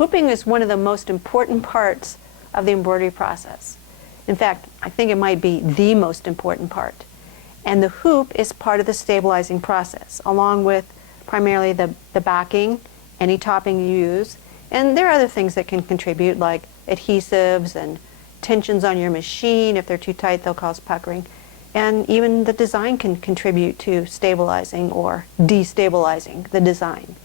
Hooping is one of the most important parts of the embroidery process. In fact, I think it might be the most important part. And the hoop is part of the stabilizing process, along with primarily the backing, any topping you use. And there are other things that can contribute, like adhesives and tensions on your machine. If they're too tight, they'll cause puckering. And even the design can contribute to stabilizing or destabilizing the design.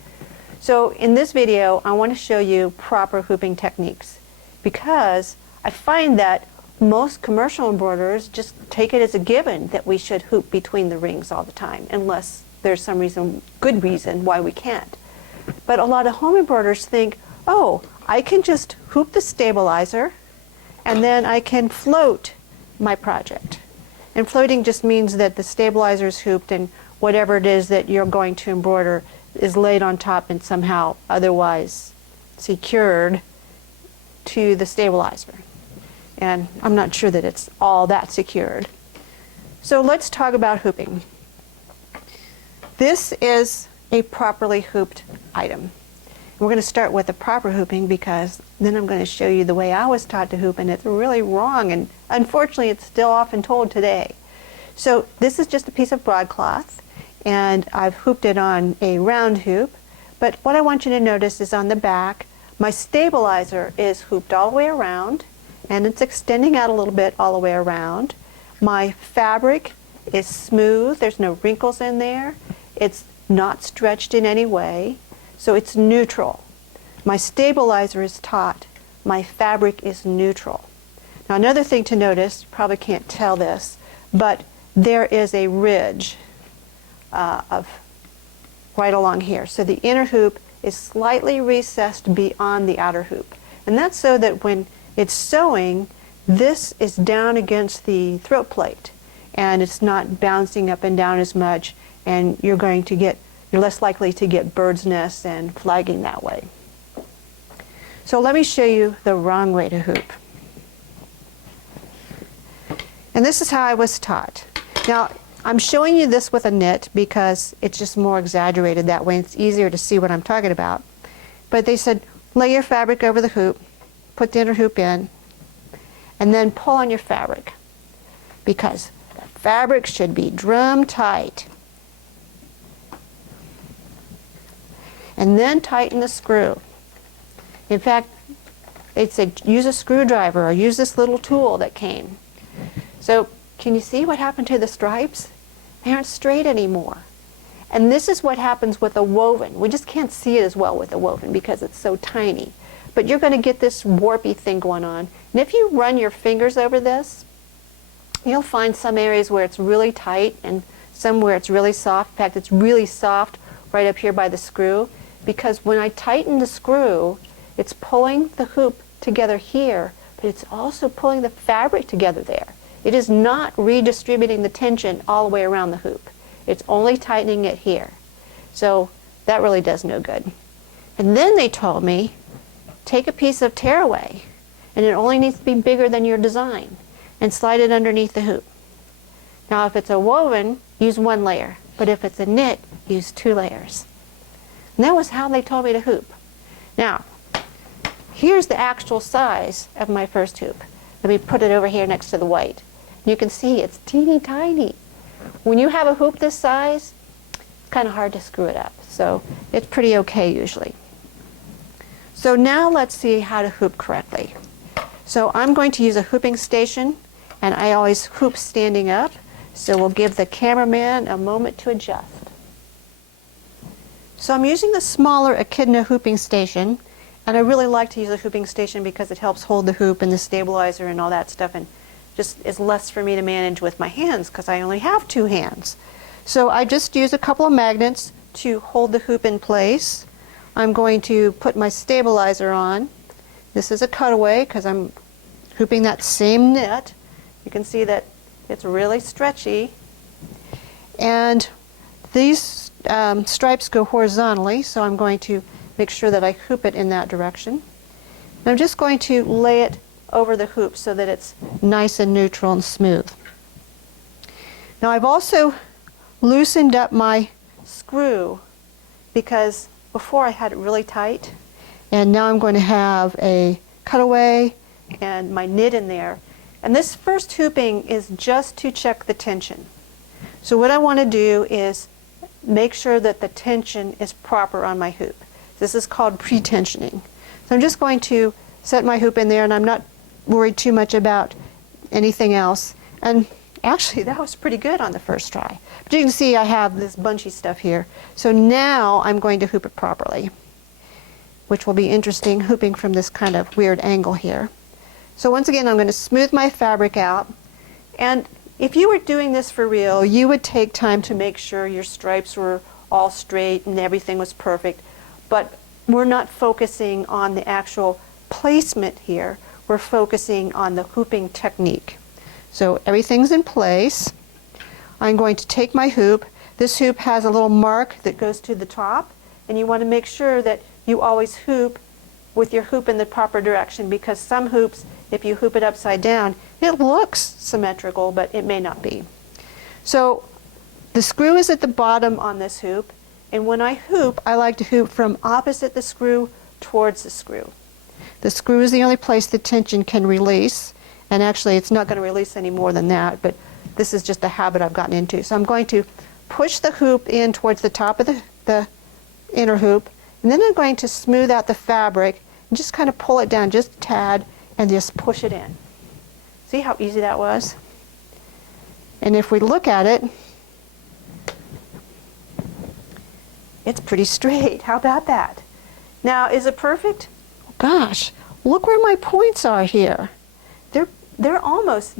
So in this video, I want to show you proper hooping techniques, because I find that most commercial embroiderers just take it as a given that we should hoop between the rings all the time, unless there's some reason, good reason why we can't. But a lot of home embroiderers think, oh, I can just hoop the stabilizer and then I can float my project. And floating just means that the stabilizer is hooped and whatever it is that you're going to embroider is laid on top and somehow otherwise secured to the stabilizer. And I'm not sure that it's all that secured. So let's talk about hooping. This is a properly hooped item. We're going to start with the proper hooping, because then I'm going to show you the way I was taught to hoop, and it's really wrong, and unfortunately it's still often told today. So this is just a piece of broadcloth, and I've hooped it on a round hoop, but what I want you to notice is on the back, my stabilizer is hooped all the way around, and it's extending out a little bit all the way around. My fabric is smooth, there's no wrinkles in there, it's not stretched in any way, so it's neutral. My stabilizer is taut, my fabric is neutral. Now another thing to notice, you probably can't tell this, but there is a ridge of right along here. So the inner hoop is slightly recessed beyond the outer hoop. And that's so that when it's sewing, this is down against the throat plate and it's not bouncing up and down as much, and you're less likely to get bird's nests and flagging that way. So let me show you the wrong way to hoop. And this is how I was taught. Now, I'm showing you this with a knit because it's just more exaggerated that way. It's easier to see what I'm talking about. But they said, lay your fabric over the hoop, put the inner hoop in, and then pull on your fabric, because the fabric should be drum tight. And then tighten the screw. In fact, they said use a screwdriver or use this little tool that came. So can you see what happened to the stripes? They aren't straight anymore. And this is what happens with a woven. We just can't see it as well with a woven because it's so tiny. But you're going to get this warpy thing going on. And if you run your fingers over this, you'll find some areas where it's really tight and some where it's really soft. In fact, it's really soft right up here by the screw, because when I tighten the screw, it's pulling the hoop together here, but it's also pulling the fabric together there. It is not redistributing the tension all the way around the hoop. It's only tightening it here. So that really does no good. And then they told me, take a piece of tearaway, and it only needs to be bigger than your design, and slide it underneath the hoop. Now if it's a woven, use one layer, but if it's a knit, use 2 layers. And that was how they told me to hoop. Now, here's the actual size of my first hoop. Let me put it over here next to the white. You can see it's teeny tiny. When you have a hoop this size, it's kind of hard to screw it up. So it's pretty okay usually. So now let's see how to hoop correctly. So I'm going to use a hooping station, and I always hoop standing up. So we'll give the cameraman a moment to adjust. So I'm using the smaller Echidna hooping station, and I really like to use a hooping station because it helps hold the hoop and the stabilizer and all that stuff, and just is less for me to manage with my hands because I only have 2 hands. So I just use a couple of magnets to hold the hoop in place. I'm going to put my stabilizer on. This is a cutaway because I'm hooping that same knit. You can see that it's really stretchy. And these stripes go horizontally, so I'm going to make sure that I hoop it in that direction. And I'm just going to lay it over the hoop so that it's nice and neutral and smooth. Now I've also loosened up my screw because before I had it really tight, And now I'm going to have a cutaway and my knit in there. And this first hooping is just to check the tension. So what I want to do is make sure that the tension is proper on my hoop. This is called pre-tensioning. So I'm just going to set my hoop in there, and I'm not worried too much about anything else. And actually, that was pretty good on the first try. But you can see I have this bunchy stuff here. So now I'm going to hoop it properly, which will be interesting, hooping from this kind of weird angle here. So once again, I'm going to smooth my fabric out. And if you were doing this for real, you would take time to make sure your stripes were all straight and everything was perfect. But we're not focusing on the actual placement here. We're focusing on the hooping technique. So everything's in place. I'm going to take my hoop. This hoop has a little mark that goes to the top, and you want to make sure that you always hoop with your hoop in the proper direction, because some hoops, if you hoop it upside down, it looks symmetrical, but it may not be. So the screw is at the bottom on this hoop, and when I hoop, I like to hoop from opposite the screw towards the screw. The screw is the only place the tension can release, and actually it's not going to release any more than that, but this is just a habit I've gotten into. So I'm going to push the hoop in towards the top of the inner hoop, and then I'm going to smooth out the fabric and just kind of pull it down just a tad and just push it in. See how easy that was? And if we look at it, it's pretty straight. How about that? Now, is it perfect? Gosh, look where my points are here. They're almost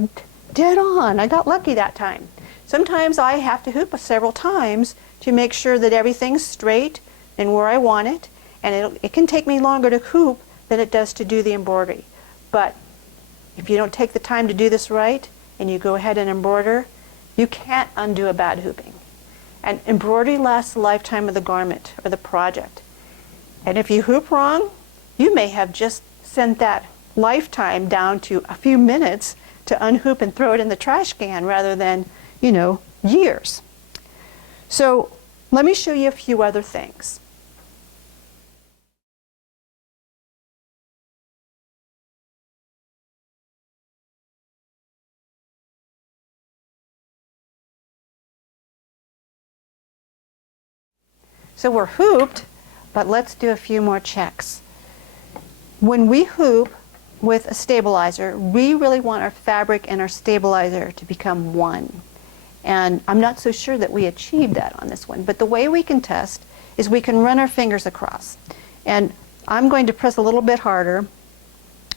dead on. I got lucky that time. Sometimes I have to hoop several times to make sure that everything's straight and where I want it, and it can take me longer to hoop than it does to do the embroidery. But if you don't take the time to do this right and you go ahead and embroider, you can't undo a bad hooping. And embroidery lasts the lifetime of the garment or the project. And if you hoop wrong, you may have just sent that lifetime down to a few minutes to unhoop and throw it in the trash can rather than, years. So let me show you a few other things. So we're hooped, but let's do a few more checks. When we hoop with a stabilizer, we really want our fabric and our stabilizer to become one. And I'm not so sure that we achieved that on this one, but the way we can test is we can run our fingers across. And I'm going to press a little bit harder,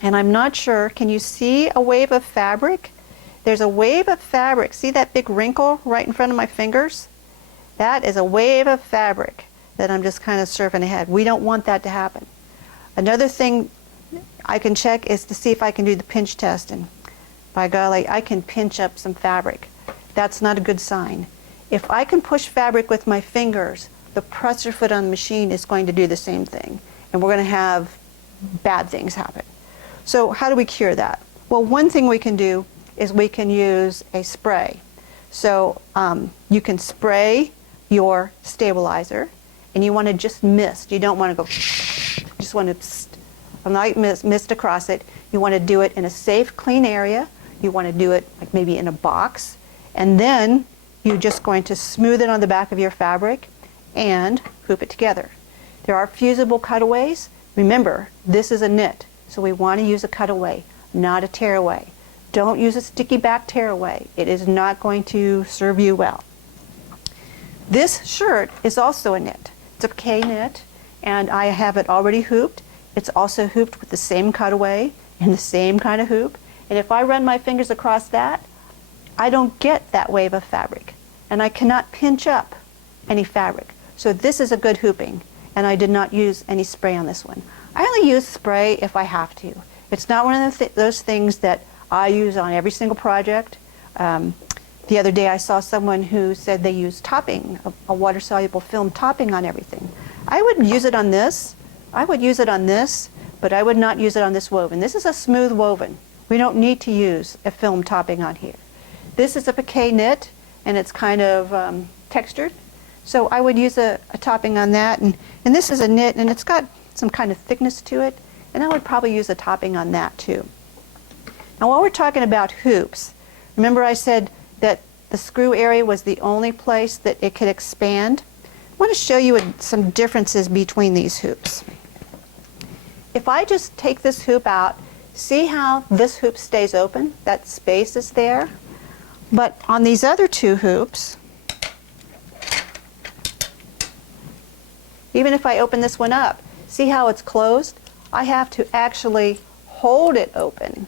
and I'm not sure, can you see a wave of fabric? There's a wave of fabric. See that big wrinkle right in front of my fingers? That is a wave of fabric that I'm just kind of surfing ahead. We don't want that to happen. Another thing I can check is to see if I can do the pinch test, and by golly, I can pinch up some fabric. That's not a good sign. If I can push fabric with my fingers, the presser foot on the machine is going to do the same thing, and we're going to have bad things happen. So how do we cure that? Well, one thing we can do is we can use a spray. So you can spray your stabilizer, and you want to just mist. You don't want to go you just want to light mist across it. You want to do it in a safe, clean area. You want to do it like maybe in a box, and then you're just going to smooth it on the back of your fabric and hoop it together. There are fusible cutaways. Remember, this is a knit, so we want to use a cutaway, not a tearaway. Don't use a sticky back tearaway. It is not going to serve you well. This shirt is also a knit. It's a K knit, and I have it already hooped. It's also hooped with the same cutaway and the same kind of hoop. And if I run my fingers across that, I don't get that wave of fabric, and I cannot pinch up any fabric. So this is a good hooping, and I did not use any spray on this one. I only use spray if I have to. It's not one of those things that I use on every single project. The other day I saw someone who said they use topping, a water-soluble film topping on everything. I would use it on this. I would use it on this, but I would not use it on this woven. This is a smooth woven. We don't need to use a film topping on here. This is a piqué knit, and it's kind of textured. So I would use a topping on that. And this is a knit, and it's got some kind of thickness to it, and I would probably use a topping on that too. Now while we're talking about hoops, remember I said that the screw area was the only place that it could expand? I want to show you some differences between these hoops. If I just take this hoop out, see how this hoop stays open? That space is there. But on these other two hoops, even if I open this one up, see how it's closed? I have to actually hold it open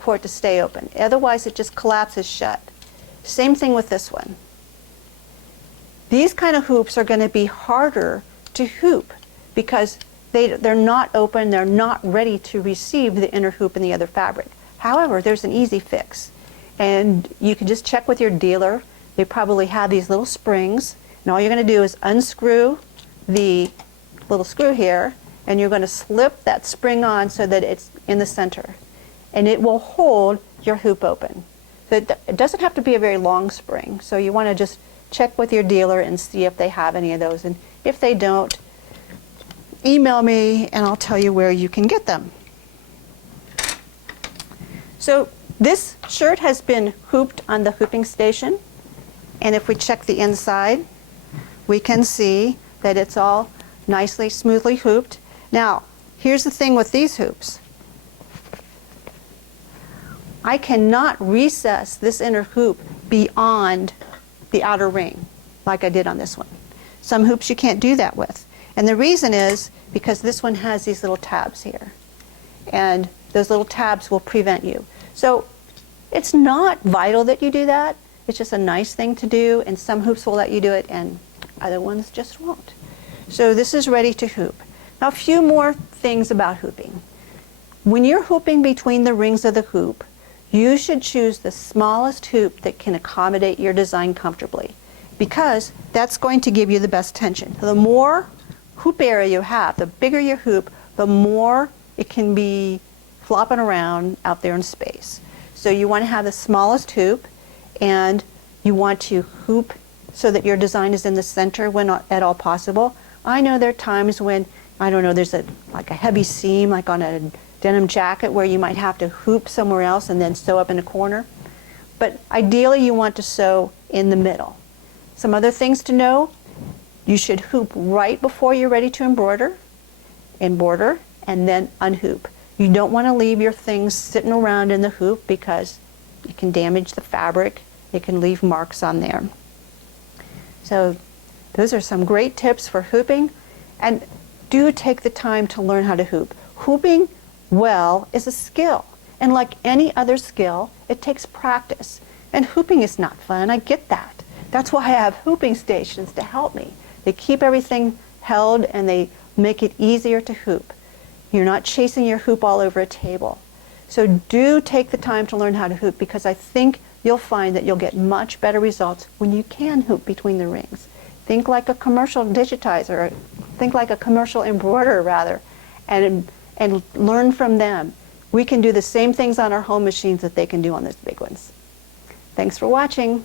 for it to stay open. Otherwise it just collapses shut. Same thing with this one. These kind of hoops are going to be harder to hoop because they're not open, they're not ready to receive the inner hoop in the other fabric. However, there's an easy fix. And you can just check with your dealer. They probably have these little springs. And all you're going to do is unscrew the little screw here, and you're going to slip that spring on so that it's in the center. And it will hold your hoop open. So it doesn't have to be a very long spring. So you want to just check with your dealer and see if they have any of those. And if they don't, email me and I'll tell you where you can get them. So this shirt has been hooped on the hooping station. And if we check the inside, we can see that it's all nicely, smoothly hooped. Now, here's the thing with these hoops. I cannot recess this inner hoop beyond the outer ring like I did on this one. Some hoops you can't do that with. And the reason is because this one has these little tabs here. And those little tabs will prevent you. So it's not vital that you do that. It's just a nice thing to do, and some hoops will let you do it and other ones just won't. So this is ready to hoop. Now a few more things about hooping. When you're hooping between the rings of the hoop, you should choose the smallest hoop that can accommodate your design comfortably, because that's going to give you the best tension. The more hoop area you have, the bigger your hoop, the more it can be flopping around out there in space. So you want to have the smallest hoop, and you want to hoop so that your design is in the center when at all possible. I know there are times when, I don't know, there's like a heavy seam like on a denim jacket where you might have to hoop somewhere else and then sew up in a corner. But ideally you want to sew in the middle. Some other things to know: you should hoop right before you're ready to embroider, and then unhoop. You don't want to leave your things sitting around in the hoop because it can damage the fabric. It can leave marks on there. So those are some great tips for hooping, and do take the time to learn how to hoop. Hooping well is a skill, and like any other skill, it takes practice. And hooping is not fun, I get that. That's why I have hooping stations to help me. They keep everything held and they make it easier to hoop. You're not chasing your hoop all over a table. So do take the time to learn how to hoop, because I think you'll find that you'll get much better results when you can hoop between the rings. Think like a commercial digitizer, or think like a commercial embroiderer rather, and learn from them. We can do the same things on our home machines that they can do on those big ones. Thanks for watching.